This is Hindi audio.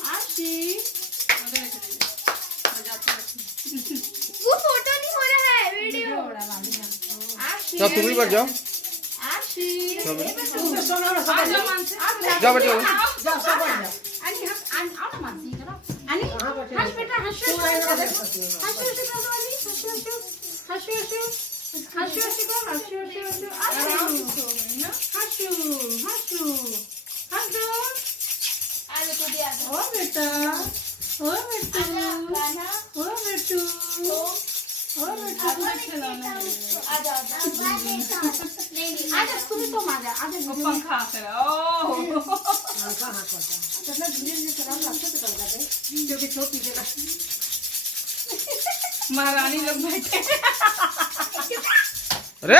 आशी वो फोटो नहीं हो रहा है वीडियो। आशी जाओ तुम भी बैठ जाओ। आशी जाओ बेटा। जाओ बेटा। आणि आओ ना मानसी इधर आणि हस बेटा हस हस पंखा करा ओ महारानी लोग बैठे अरे